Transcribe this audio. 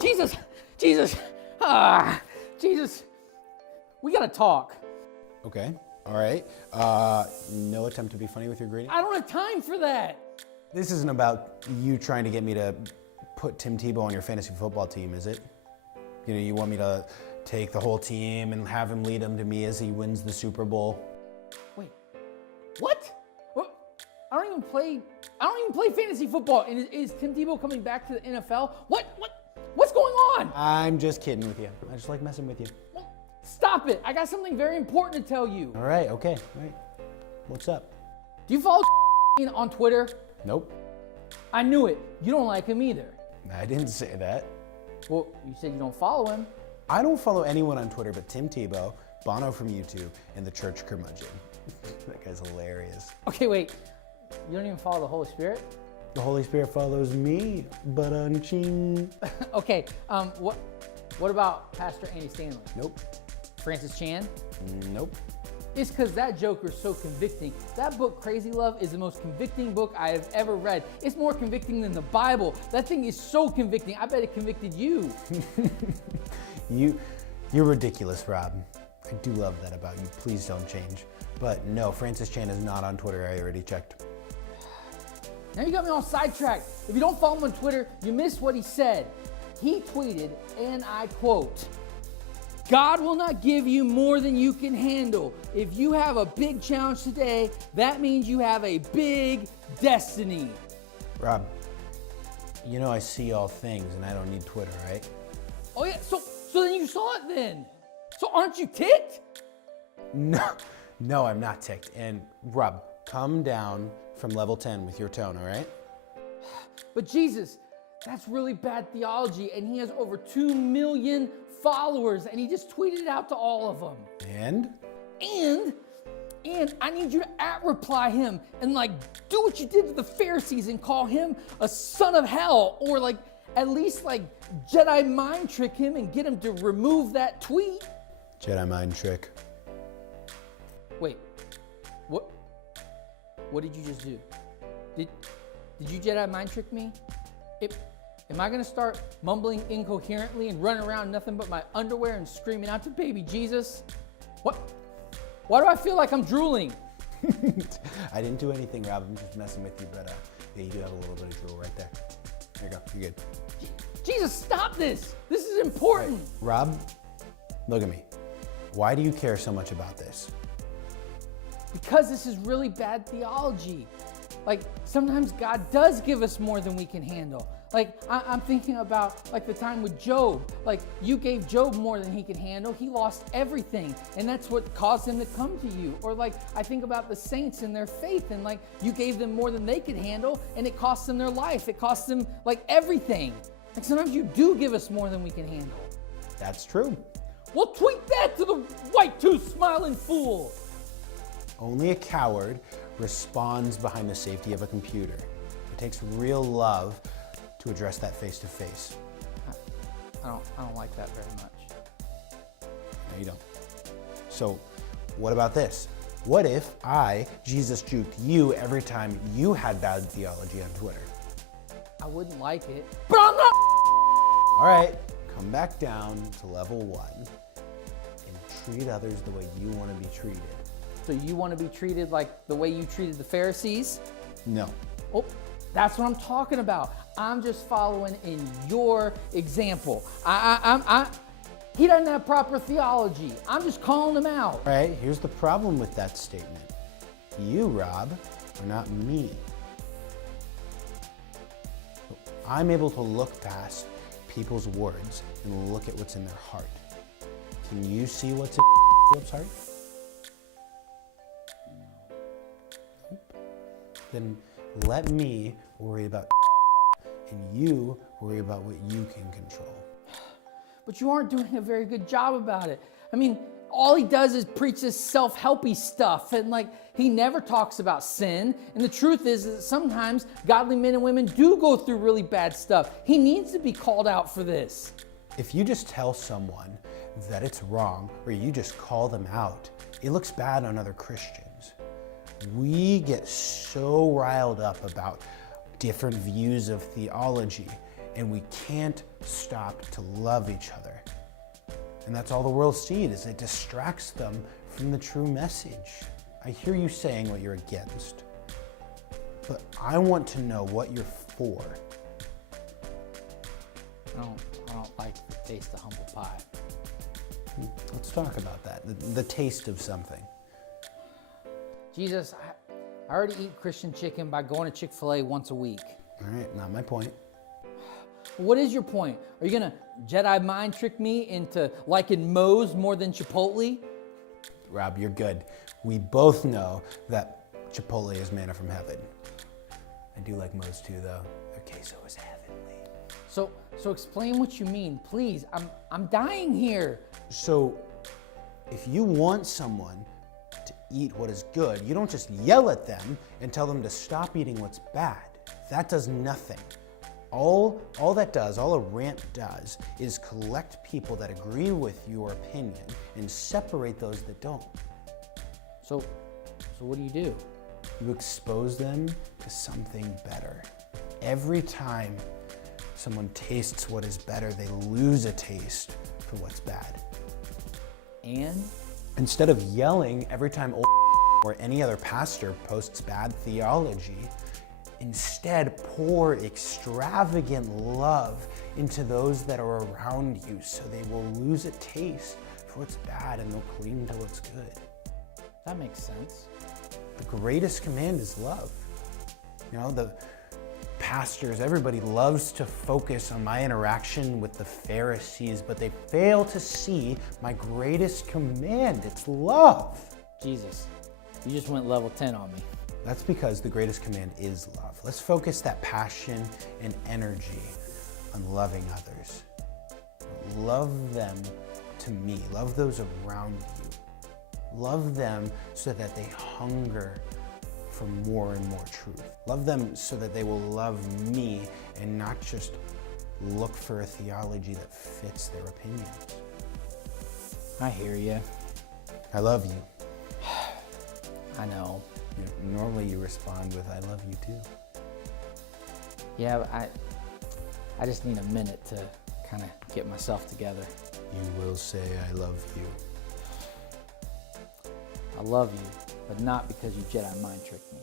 Jesus, Jesus, Jesus, we gotta talk. Okay, all right. No attempt to be funny with your greeting? I don't have time for that. This isn't about you trying to get me to put Tim Tebow on your fantasy football team, is it? You know, you want me to take the whole team and have him lead them to me as he wins the Super Bowl? Wait, what? I don't even play fantasy football. And is Tim Tebow coming back to the NFL? What's going on? I'm just kidding with you. I just like messing with you. Stop it. I got something very important to tell you. All right, okay, all right. What's up? Do you follow on Twitter? Nope. I knew it. You don't like him either. I didn't say that. Well, you said you don't follow him. I don't follow anyone on Twitter but Tim Tebow, Bono from U2, and the Church Curmudgeon. That guy's hilarious. Okay, wait. You don't even follow the Holy Spirit? The Holy Spirit follows me, but ching. Okay, what about Pastor Andy Stanley? Nope. Francis Chan? Nope. It's because that Joker's so convicting. That book, Crazy Love, is the most convicting book I have ever read. It's more convicting than the Bible. That thing is so convicting. I bet it convicted you. You're ridiculous, Rob. I do love that about you. Please don't change. But no, Francis Chan is not on Twitter. I already checked. Now you got me all sidetracked. If you don't follow him on Twitter, you missed what he said. He tweeted, and I quote, "God will not give you more than you can handle. If you have a big challenge today, that means you have a big destiny." Rob, you know I see all things and I don't need Twitter, right? Oh yeah, so then you saw it then. So aren't you ticked? No, I'm not ticked. And Rob, come down from level 10 with your tone, all right? But Jesus, that's really bad theology, and he has over 2 million followers, and he just tweeted it out to all of them. And I need you to reply him and do what you did to the Pharisees and call him a son of hell, or at least Jedi mind trick him and get him to remove that tweet. Jedi mind trick. Wait, what did you just do? Did you Jedi mind trick me? Am I gonna start mumbling incoherently and running around nothing but my underwear and screaming out to baby Jesus? What? Why do I feel like I'm drooling? I didn't do anything, Rob. I'm just messing with you, but yeah, you do have a little bit of drool right there. There you go, you're good. Jesus, stop this! This is important! Right. Rob, look at me. Why do you care so much about this? Because this is really bad theology. Sometimes God does give us more than we can handle. I'm thinking about the time with Job. You gave Job more than he could handle. He lost everything, and that's what caused him to come to you. Or I think about the saints and their faith, and you gave them more than they could handle, and it cost them their life. It cost them everything. Sometimes you do give us more than we can handle. That's true. Well, tweet that to the white-toothed smiling fool. Only a coward responds behind the safety of a computer. It takes real love to address that face to face. I don't like that very much. No, you don't. So, what about this? What if I, Jesus, juked you every time you had bad theology on Twitter? I wouldn't like it, but I'm not. All right, come back down to level 1 and treat others the way you want to be treated. So you want to be treated like the way you treated the Pharisees? No. Oh, that's what I'm talking about. I'm just following in your example. He doesn't have proper theology. I'm just calling him out. All right, here's the problem with that statement. You, Rob, are not me. I'm able to look past people's words and look at what's in their heart. Can you see what's in Philip's heart? Then let me worry about and you worry about what you can control. But you aren't doing a very good job about it. I mean, all he does is preach this self-helpy stuff, and he never talks about sin. And the truth is that sometimes godly men and women do go through really bad stuff. He needs to be called out for this. If you just tell someone that it's wrong, or you just call them out, it looks bad on other Christians. We get so riled up about different views of theology, and we can't stop to love each other. And that's all the world sees, is it distracts them from the true message. I hear you saying what you're against, but I want to know what you're for. I don't like the taste of humble pie. Let's talk about that, the taste of something. Jesus, I already eat Christian chicken by going to Chick-fil-A once a week. All right, not my point. What is your point? Are you gonna Jedi mind trick me into liking Moe's more than Chipotle? Rob, you're good. We both know that Chipotle is manna from heaven. I do like Moe's too, though. Their queso is heavenly. So explain what you mean, please. I'm dying here. So, if you want someone to eat what is good, you don't just yell at them and tell them to stop eating what's bad. That does nothing. All that does, all a rant does, is collect people that agree with your opinion and separate those that don't. So what do? You expose them to something better. Every time someone tastes what is better, they lose a taste for what's bad. And? Instead of yelling every time or any other pastor posts bad theology, instead pour extravagant love into those that are around you so they will lose a taste for what's bad and they'll cling to what's good. That makes sense. The greatest command is love. You know, the pastors, everybody loves to focus on my interaction with the Pharisees, but they fail to see my greatest command. It's love. Jesus, you just went level 10 on me. That's because the greatest command is love. Let's focus that passion and energy on loving others. Love them to me. Love those around you. Love them so that they hunger for more and more truth. Love them so that they will love me and not just look for a theology that fits their opinions. I hear you. I love you. I know. Normally you respond with, I love you too. Yeah, but I just need a minute to kind of get myself together. You will say, I love you. I love you, but not because you Jedi mind tricked me.